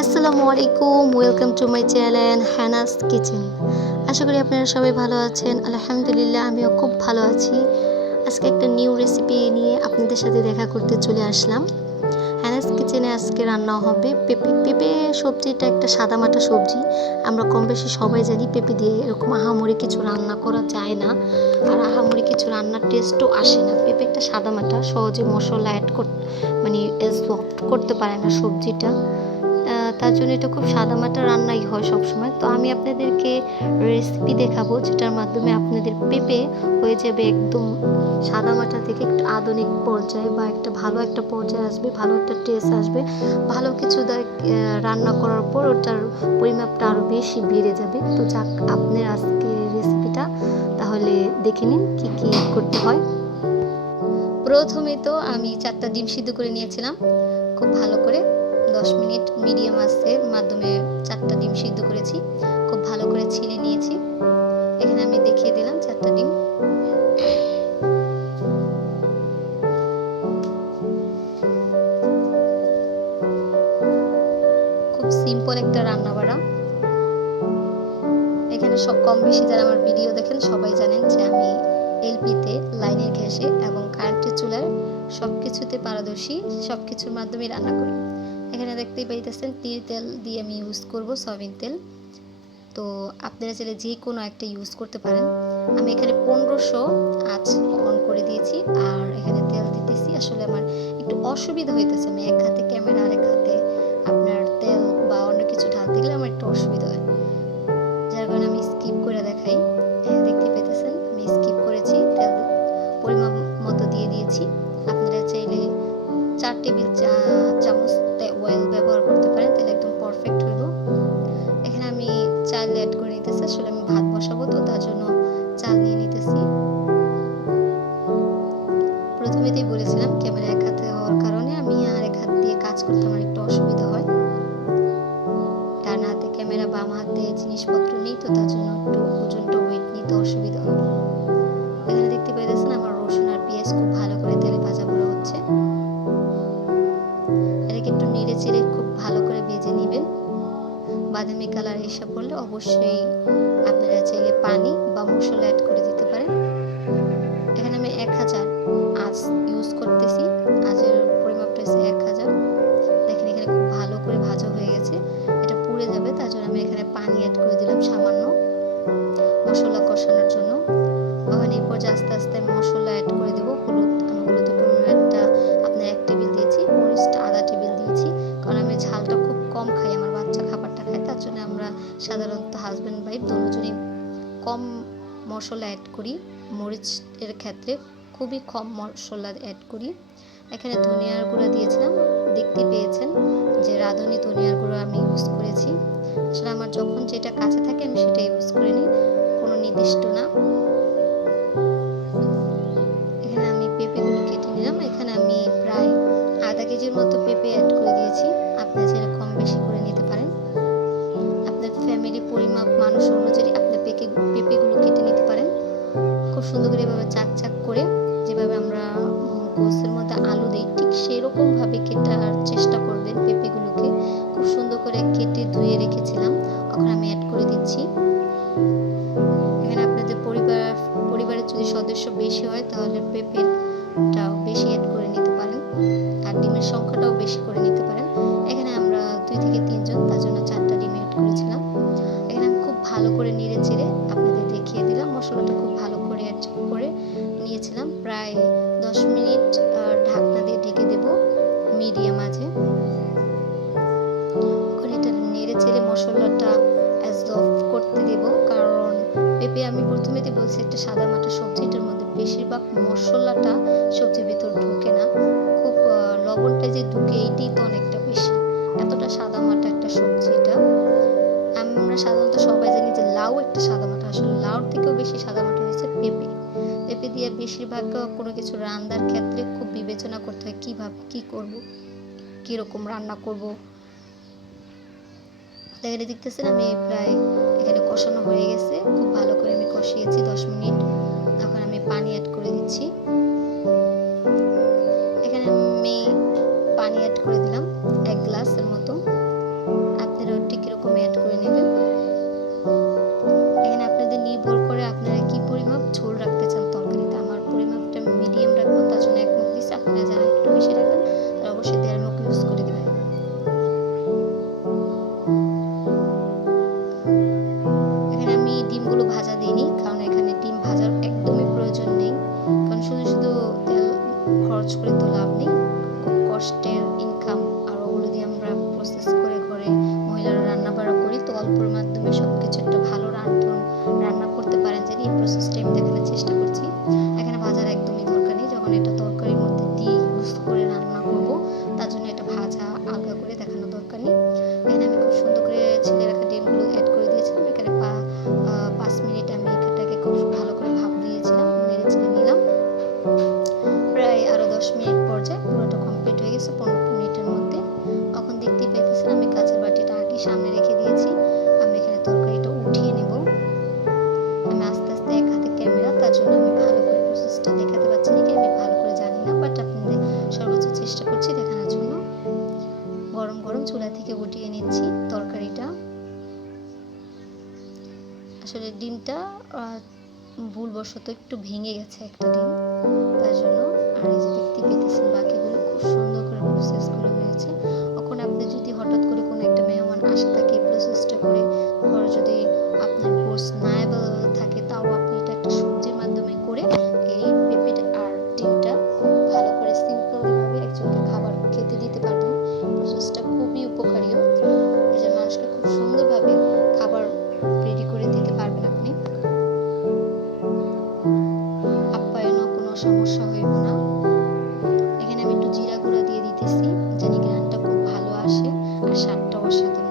আসসালামু আলাইকুম, welcome to my channel Hannah's kitchen. আশা করি আপনারা সবাই ভালো আছেন। আলহামদুলিল্লাহ, আমিও খুব ভালো আছি। আজকে একটা নিউ রেসিপি নিয়ে আপনাদের সাথে দেখা করতে চলে আসলাম। হ্যানাস কিচেনে আজকে রান্না হবে পেঁপে। পেঁপে সবজিটা একটা সাদামাটা সবজি। আমরা কম বেশি সবাই জানি পেঁপে দিয়ে এরকম আহামরি কিছু রান্না করা যায় না, আর আহামরি কিছু রান্নার টেস্টও আসে না। পেঁপে একটা সাদামাটা, সহজে মশলা মানে সফট করতে পারে না সবজিটা। তার জন্য এটা খুব সাদামাটা রান্নাই হয় সবসময়। তো আমি আপনাদেরকে রেসিপি দেখাবো যেটার মাধ্যমে আপনাদের পেঁপে হয়ে যাবে একদম সাদামাটা থেকে একটু আধুনিক পর্যায়ে, বা একটা ভালো একটা পর্যায়ে আসবে, ভালো একটা টেস্ট আসবে। ভালো কিছু রান্না করার পর ওটার পরিমাপটা আরও বেশি বেড়ে যাবে। তো যাক, আপনার আজকে রেসিপিটা তাহলে দেখে নিন কি কি করতে হয়। প্রথমে তো আমি 4টা ডিম সিদ্ধ করে নিয়েছিলাম খুব ভালো করে। 10 মিনিট মিডিয়াম আঁচের মাধ্যমে 4টা ডিম সিদ্ধ করেছি, খুব ভালো করে ছিলে নিয়েছি। এখানে আমি দেখিয়ে দিলাম 4টা ডিম। খুব সিম্পল একটা রান্না বাড়া। এখানে সব কম বেশি যারা আমার ভিডিও দেখেন সবাই জানেন যে আমি এলপিতে, লাইনের গ্যাসে এবং কারেন্টের চুলার সব কিছুতে পারদর্শী, সব কিছুর মাধ্যমে রান্না করি। এখানে দেখতেই পাইতেছেন তিল তেল দিয়ে আমি ইউজ করব, সয়াবিন তেল। তো আপনারা চাইলে যে কোনো একটা ইউজ করতে পারেন। আমি এখানে 1500 আঁচ অন করে দিয়েছি, আর এখানে তেল দিতেছি। আসলে আমার একটু অসুবিধা হইতেছে, আমি এক হাতে ক্যামেরা আর এক হাতে আপনার তেল বা অন্য কিছু ঢালতে গেলে আমার একটু অসুবিধা হয়, যার কারণে আমি স্কিপ করে দেখাই। দেখতে পেতেছেন আমি স্কিপ করেছি, তেল পরিমাণ মতো দিয়ে দিয়েছি। আপনারা চাইলে 4 টেবিল চামচ অয়েল ব্যবহার করতে পারেন, তাহলে একদম পারফেক্ট হইব। এখানে আমি চাল অ্যাড করে নিতেছি। আসলে আমি ভাত বসাবো, তো তার জন্য চাল নিয়ে নিতেছি। প্রথমেতেই বলেছিলাম ক্যামেরা এক হাতে হওয়ার কারণে আমি আর এক হাত দিয়ে কাজ করতে আমার একটু অসুবিধা হয়। ডান হাতে ক্যামেরা, বাম হাতে জিনিসপত্র নেই, তো তার জন্য একটু ওজনটা ওয়েট নিতে অসুবিধা হয়। এখানে দেখতে পাইতেছেন আমার রসুন আর পেঁয়াজ খুব ভালো করে তেলে ভাজা করা হচ্ছে। এটাকে একটু নেড়ে চেড়ে খুব ভালো করে ভেজে নেবেন। বাদামি কালার এসে পড়লে অবশ্যই আপনারা চাইলে পানি বা মশলা অ্যাড করে দিতে পারেন। এখানে আমি 1000 আঁচ ইউজ করতেছি, আঁচের পরিমাপটা হচ্ছে 1000। দেখেন এখানে খুব ভালো করে ভাজা হয়ে গেছে, এটা পুড়ে যাবে, তার জন্য আমি এখানে পানি অ্যাড করে দিলাম সামান্য মশলা কষানোর জন্য। এখন এই পর্যায়ে আস্তে আস্তে মশলা অ্যাড করে দেবো। হলুদ, আমি হলুদের পরিমাণটা আপনার 1 টেবিল দিয়েছি, মরিচটা আধা টেবিল দিয়েছি, কারণ আমি ঝালটা খুব কম খাই, আমার বাচ্চা খাবারটা খায়, তার জন্য আমরা সাধারণত হাজব্যান্ড ওয়াইফ দুজনেই কম মশলা অ্যাড করি। মরিচ এর ক্ষেত্রে খুবই কম মশলা অ্যাড করি। এখানে ধনিয়ার গুঁড়া দিয়েছিলাম, দেখতে পেয়েছেন যে রাঁধুনি ধনিয়ার গুঁড়ো আমি ইউজ করেছি। আসলে আমার যখন যেটা কাছে থাকে আমি সেটা ইউজ করে নিই, কোনো নির্দিষ্ট না। এখানে আমি পেঁপেগুলো কেটে নিলাম। এখানে আমি প্রায় আধা কেজির মতো পেঁপে অ্যাড করে দিয়েছি। আপনারা চাইলে কম বেশি করে নিতে পারেন, আপনার ফ্যামিলি পরিমাপ মানুষ অনুযায়ী আপনি পেঁপেগুলো কেটে নিতে পারেন। খুব সুন্দর করে এভাবে চাক চাক করে, যেভাবে আমরা গোসের মধ্যে আলু দিই ঠিক সেরকমভাবে কেটার চেষ্টা করবেন পেঁপেগুলোকে। খুব সুন্দর করে কেটে ধুয়ে রেখেছিলাম, এখন আমি অ্যাড করে দিচ্ছি। এখানে আপনাদের পরিবারের যদি সদস্য বেশি হয় তাহলে পেঁপেটাও বেশি অ্যাড করে নিতে পারেন, আর ডিমের সংখ্যাটাও বেশি করে নিতে পারেন। এখানে আমরা 2 থেকে 3 জন, তার জন্য 4টা ডিম অ্যাড করেছিলাম। এখানে আমি খুব ভালো করে নেড়ে চেড়ে আপনাদের দেখিয়ে দিলাম। মশলাটা খুব ভালো করে অ্যাড করে নিয়েছিলাম। প্রায় 10 মিনিট ঢাকনা দিয়ে ঢেকে দেব মিডিয়াম আঁচে। এখন এটা নেড়ে চেড়ে মশলাটা অ্যাবজর্ব করতে দেব, কারণ পেঁপে আমি প্রথমেই বলছি একটা সাদামাটা সবজি, এটার মধ্যে বেশিরভাগ মশলাটা সবজির ভিতর ঢোকে না, খুব লবণটা যে ঢুকে এইটাই তো অনেকটা বেশি। এতটা সাদামাটা একটা সবজি এটা। আমরা সাধারণত সবাই জানি যে লাউ একটা সাদামাটা, আসলে লাউর থেকেও বেশি সাদামাটা হয়েছে পেঁপে। পেঁপে দিয়ে বেশিরভাগ কোনো কিছু রান্নার ক্ষেত্রে খুব বিবেচনা করতে হয়, কীভাবে কী করব, কীরকম রান্না করব। এখানে দেখতেছেন আমি প্রায় এখানে কষানো হয়ে গেছে, খুব ভালো করে আমি কষিয়েছি 10 মিনিট। এখন আমি পানি অ্যাড করে দিচ্ছি। এখানে আমি পানি অ্যাড করে দিলাম 1 গ্লাসের মতো। সামনে রেখে দিয়েছি। আমি এখানে তরকারিটা উঠিয়ে নেব। আমি আস্তে আস্তে এক হাতে ক্যামেরা, তার জন্য আমি ভালো করে প্রসেসটা দেখাতে পারছি না, আমি ভালো করে জানি না, বাট আপনাদের সর্বোচ্চ চেষ্টা করছি দেখানোর জন্য। গরম গরম চুলা থেকে উঠিয়ে নিচ্ছি তরকারিটা। আসলে ডিমটা ভুলবশত একটু ভেঙে গেছে একটা ডিম, তার জন্য। আর এই যে দেখতে পেতেছেন বাকিগুলো খুব সুন্দর করে প্রসেসগুলো হয়েছে। এখন আপনি যদি হঠাৎ করে কোনো একটা মেহমান আসে থাকে, প্রসেসটা করে ঘরে যদি আপনার কোর্স না অ্যাভেলেবল থাকে, তাও আপনি এটা একটা সবজির মাধ্যমে করে এই পেঁপেটা আর ডিমটা খুব ভালো করে সিম্পলভাবে একজনকে খাবার খেতে দিতে পারবেন। প্রসেসটা খুবই উপকারীও, এই যে মানুষকে খুব সুন্দরভাবে খাবার রেডি করে দিতে পারবেন আপনি। আপ্যায়নও কোনো সমস্যা হইব না। এখানে আমি একটু জিরা গুঁড়া দিয়ে দিতেছি, জানি গ্রানটা খুব ভালো আসে আর স্বাদটাও অসাধারণ।